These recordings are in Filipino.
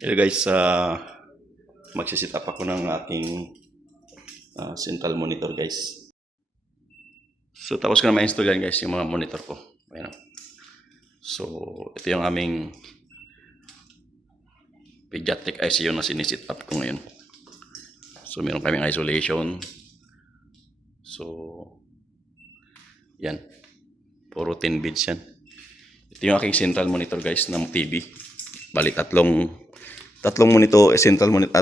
Hello guys, magsisit up ako ng aking central monitor guys. So tapos ko na ma-install yan guys yung mga monitor ko. Ayan. So ito yung aming pediatric ICU na sinisit up ko ngayon. So meron kaming isolation. So yan. Puro 10 beds yan. Ito yung aking central monitor guys ng TV. Bali tatlong monitor,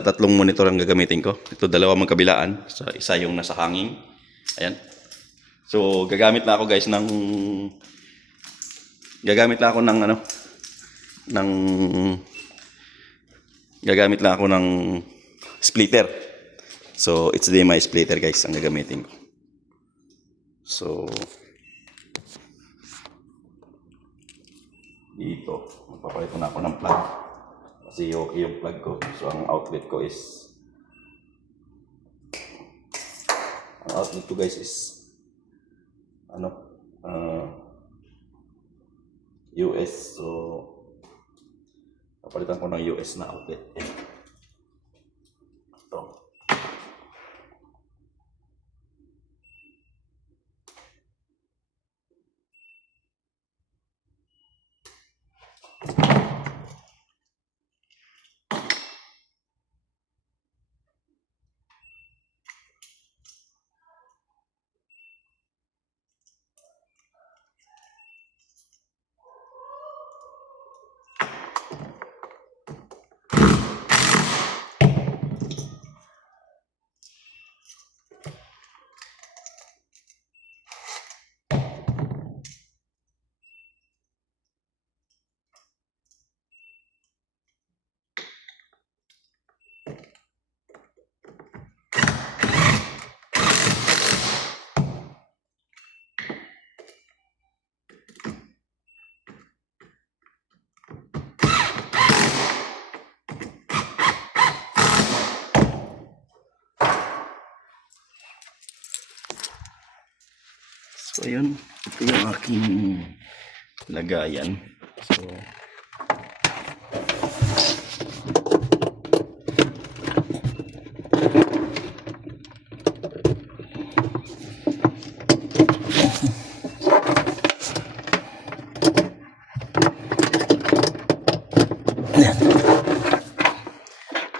tatlong monitor ang gagamitin ko. Ito dalawa magkabilaan, sa isa yung nasa hanging. Ayan. So gagamit lang ako guys ng splitter. So HDMI splitter guys ang gagamitin ko. So dito magpapalit na ako ng plug. Kasi okay yung plug ko. So ang outlet ko guys is US. So papalitan ko ng US na outlet. Ito. So ayun, ito yung aking lagayan.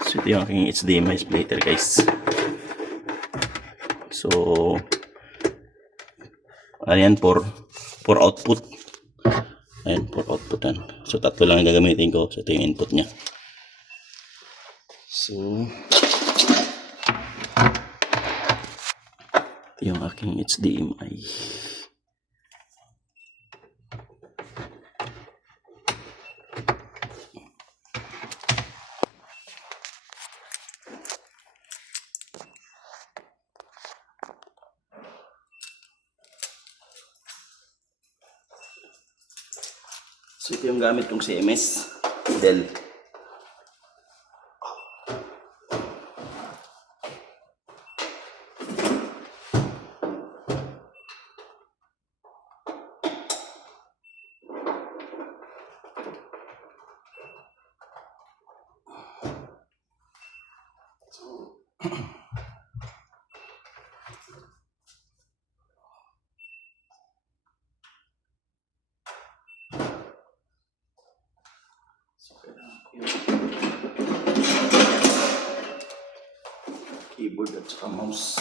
So ito yung aking HDMI splitter guys. So ayan, for output. Ayan, for output yan. So tatlo lang ang gagamitin ko. So ito yung input nya. So ito yung aking HDMI. So ito yung gamit kong CMS Dell. Keyboard at saka mouse.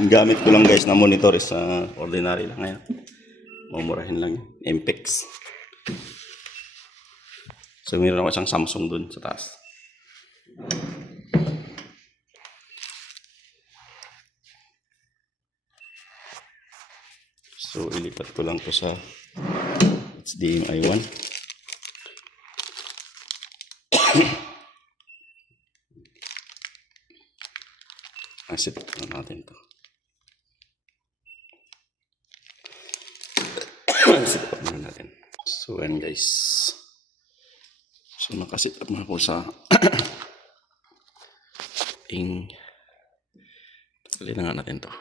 Ang gamit ko lang guys na monitor is ordinary lang ngayon. Mumurahin lang yun. Impex. So meron ako isang Samsung dun sa taas. So ilipat ko lang to sa HDMI 1. Set up na natin to. Set up na natin. So yan guys. So nakaset up na po sa Tali na nga natin to.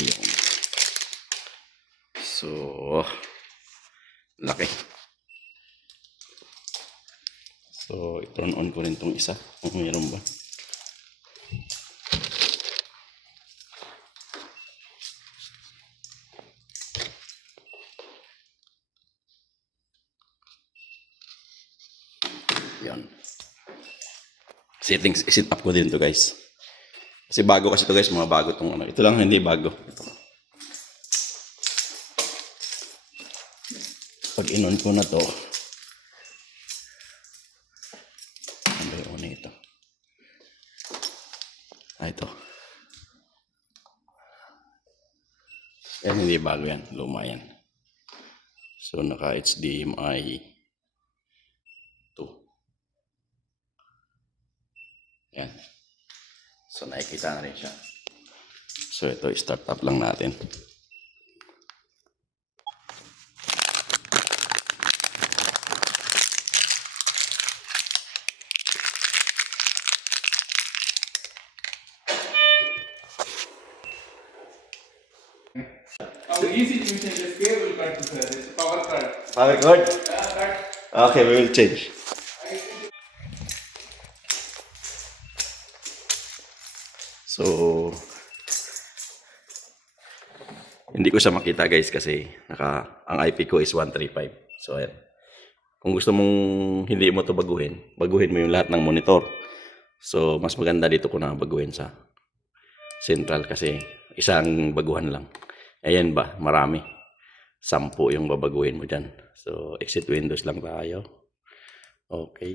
Iyon. So laki. So i-turn on ko rin tong isa kung mayroon ba. Yan. Settings, set up ko din to guys. Kasi bago kasi to guys, mga bago tong ano. Ito lang hindi bago. Ito. Pag in-on ko na to, ano yung una ito? Ito. Yan hindi bago yan, luma yan. So naka HDMI 2. Yan. So nakikita na rin siya. So ito, start up lang natin. How easy to change this cable cut to sir? It's power cut. Power cord? Cut. Okay, we will change. So, hindi ko siya makita guys kasi ang IP ko is 135. So, ayan. Kung gusto mong hindi mo to baguhin mo yung lahat ng monitor. So, mas maganda dito ko na baguhin sa central kasi isang baguhan lang. Ayan ba, marami. 10 yung babaguhin mo dyan. So, exit Windows lang tayo. Okay.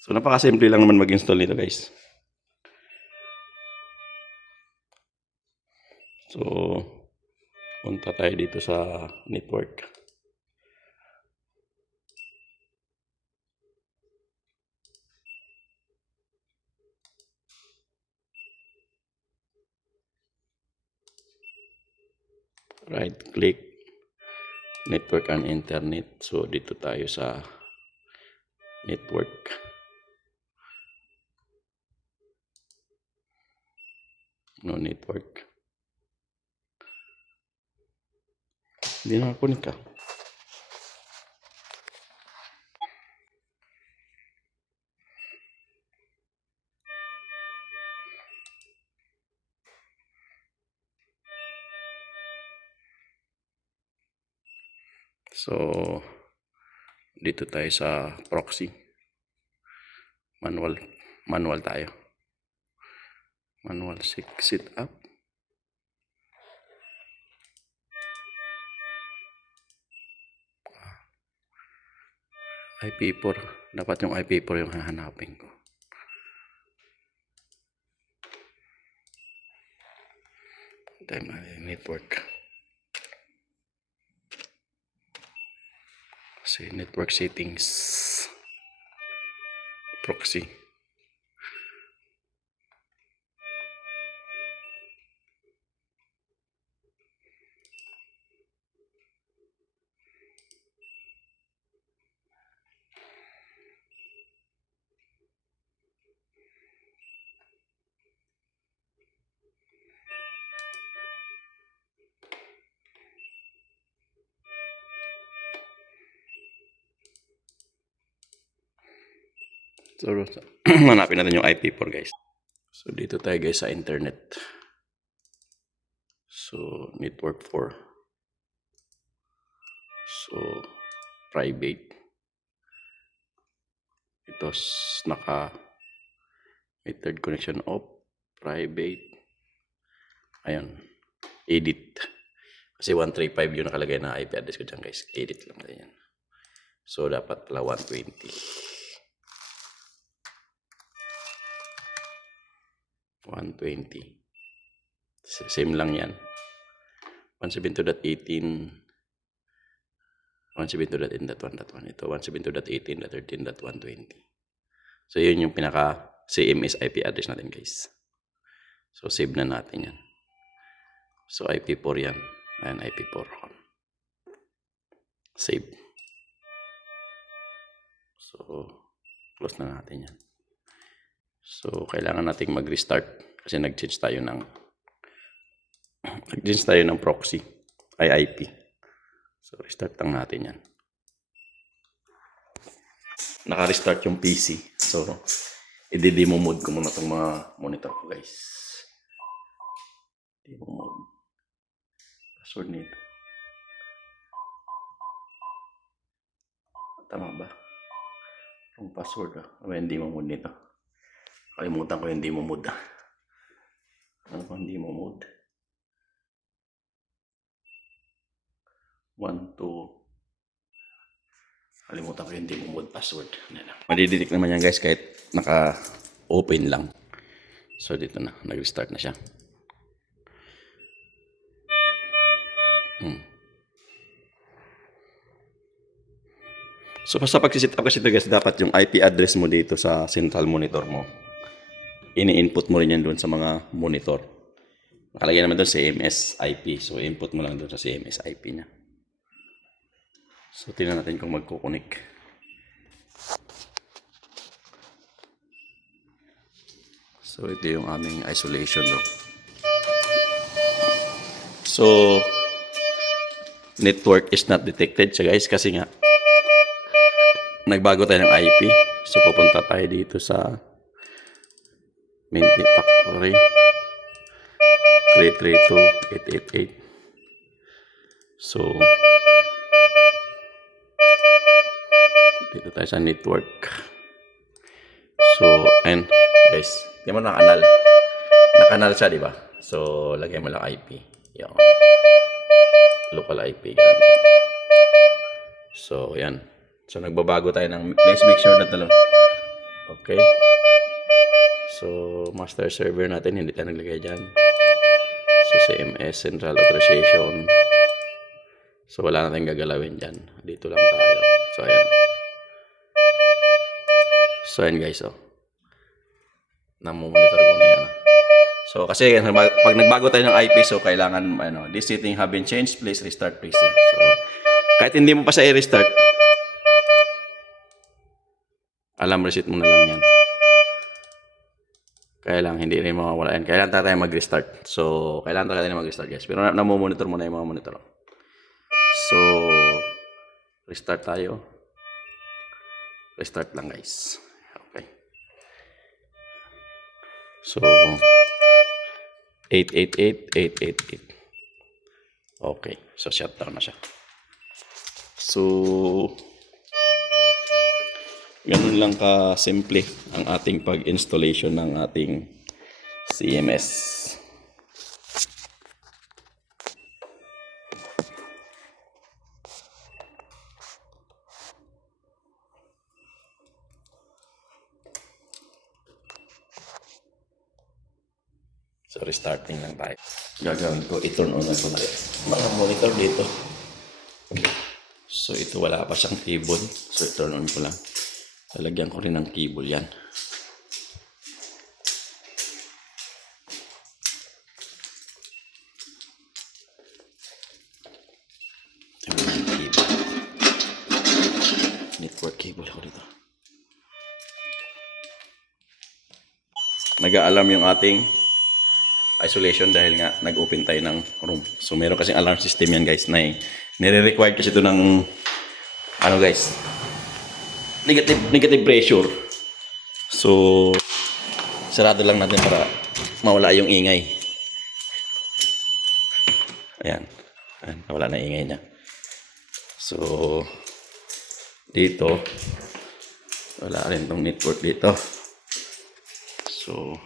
So, napaka-simple lang naman mag-install nito guys. So, punta tayo dito sa network. Right click, network and internet. So, dito tayo sa network. No network. Hindi na ako nika. So, dito tayo sa proxy. Manual tayo. Manual setup. IP4. Dapat yung IP4 yung hahanapin ko. Network. Kasi network settings. Proxy. So, hanapin natin yung IP4 guys. So, dito tayo guys sa internet. So, network 4. So, private. Ito, may third connection off. Private. Ayan. Edit. Kasi 135 yung nakalagay na IP address ko dyan, guys. Edit lang natin yan. So, dapat pala 120. 120. Same lang yan. 172.18. 172.18.1.1. Ito, 172.18.13.120. So, yun yung pinaka CMS IP address natin, guys. So, save na natin yan. So, IP4 yan. Ayan, IP4. Save. So, close na natin yan. So, kailangan nating mag-restart kasi nag-change tayo ng proxy ay IP. So, restart lang natin yan. Naka-restart yung PC. So, i-demo mode ko muna itong mga monitor ko, guys. Demo mode. Password nito. Tama ba? Yung password, may demo mode nito. Kalimutan ko yung demo mode. Ano ba yung demo mode? 1, 2. Kalimutan ko yung demo mode password. Madidetect naman yan, guys, kahit naka-open lang. So, dito na. Nag-restart na siya. So, sa pag-set up kasi ito, guys, dapat yung IP address mo dito sa central monitor mo, ini-input mo rin yan doon sa mga monitor. Nakalagay naman doon CMS IP. So, input mo lang doon sa CMS IP niya. So, tingnan natin kung magkukunik. So, ito yung aming isolation room. So, network is not detected siya, guys, kasi nga nagbago tayo ng IP. So, pupunta tayo dito sa Minty Factory 332.888. So, dito tayo sa network. So, and guys, di mo na-kanal. Na-kanal siya, di ba? So, lagay mo lang IP. Yung local IP. So, yan. So, nagbabago tayo ng... Let's make sure na talaga. Okay. So, master server natin, hindi tayo naglagay dyan. So, CMS, Central Authorization. So, wala natin gagalawin dyan. Dito lang tayo. So, ayan. So, ayan, guys, oh. Namumonitor ko na yan. So, kasi pag nagbago tayo ng IP, so, kailangan, this setting have been changed, please restart PC. So, kahit hindi mo pa siya i-restart, alarm reset mo na lang yan. Kaya lang, hindi rin mawawala yan. Kailangan tayo mag-restart. So, kailangan tayo mag-restart, guys. Pero namomonitor mo na yung mga monitor. So, restart tayo. Restart lang, guys. Okay. So, 888. Okay. So, shutdown na siya. So, ganun lang ka-simple ang ating pag-installation ng ating CMS. So, restarting lang tayo. Gagawin ko, i-turn on na ito na mga monitor dito. So, ito wala pa siyang cable. So, i-turn on ko lang. Lalagyan ko rin ng cable yan. Ito yung cable. Network cable ako dito. Nag-a-alarm yung ating isolation dahil nga nag-open tayo ng room. So, meron kasing alarm system yan, guys, na nire-required kasi ito ng guys, negative pressure. So, sarado lang natin para mawala yung ingay. Ayan. Ayan, nawala na ingay niya. So, So, dito, wala rin tong network dito. So,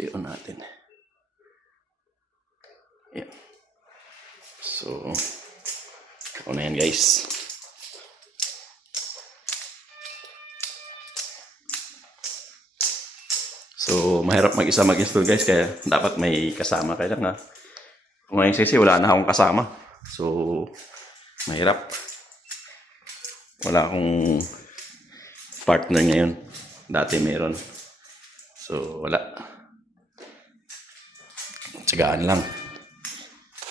yun natin. Yan. So, ako na yan guys. So, mahirap mag-isa mag-install guys, kaya dapat may kasama. Kaya lang kung ngayon sisi, wala na akong kasama. So, mahirap. Wala akong partner ngayon. Dati meron. So, wala. Tsagaan lang.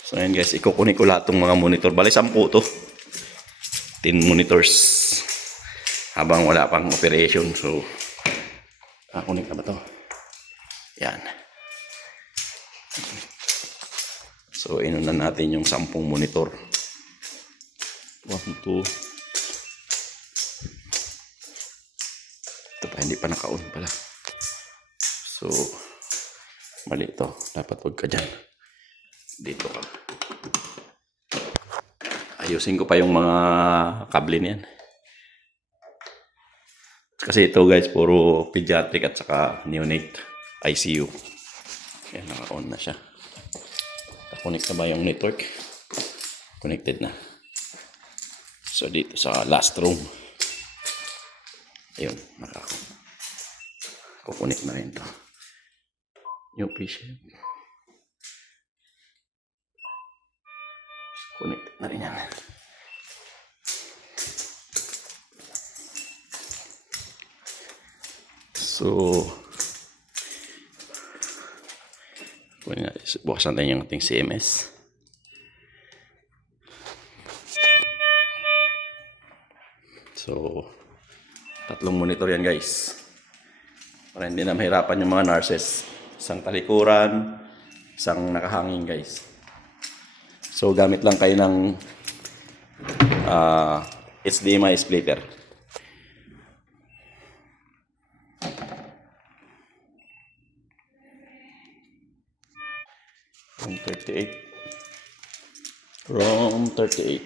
So, ayan guys, ikukunin ko lahat ng mga monitor. Bali, 10 to. 10 monitors. Habang wala pang operation. So, kunin na ba to? Yan. So, inunan natin yung 10 monitor. 1, 2. Ito pa, hindi pa naka-on pala. So, mali ito. Dapat huwag ka dyan. Dito ka. Ayusin ko pa yung mga kable niyan. Kasi ito guys, puro pediatric at saka neonate ICU. Kaya naka-on na siya. Connect na ba yung network? Connected na. So dito sa last room. Ayun, kukunik na rin to. Yung patient. Connected na rin yan. So, bukasan natin yung ating CMS. So, 3 monitor yan guys. Para hindi na mahirapan yung mga nurses. Isang talikuran, isang nakahangin guys. So, gamit lang kayo ng HDMI splitter. From 38. From 38.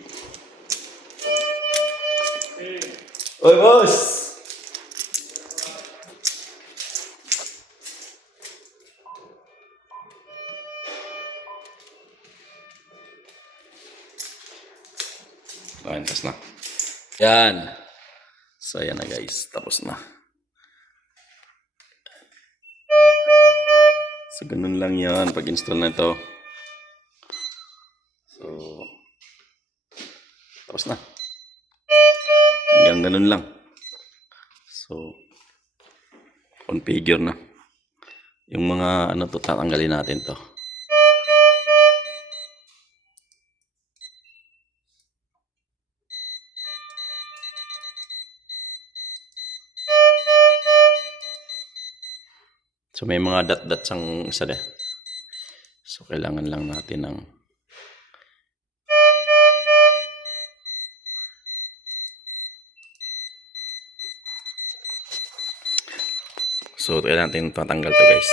Oy, boss! Ayan, tapos na. Yan. So, ayan na guys. Tapos na. So, ganun lang yan pag-install na ito. So, tapos na. Hanggang ganun lang. So, configure na. Yung mga ano to, tatanggalin natin to. So, may mga dot-dot sang isa de. So, kailangan lang natin ng so, kailangan natin tatanggal to guys.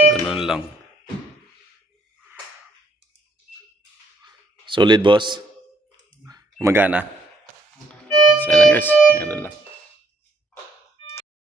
So, ganun lang. Solid boss. Magana. Sana guys. Ganun lang.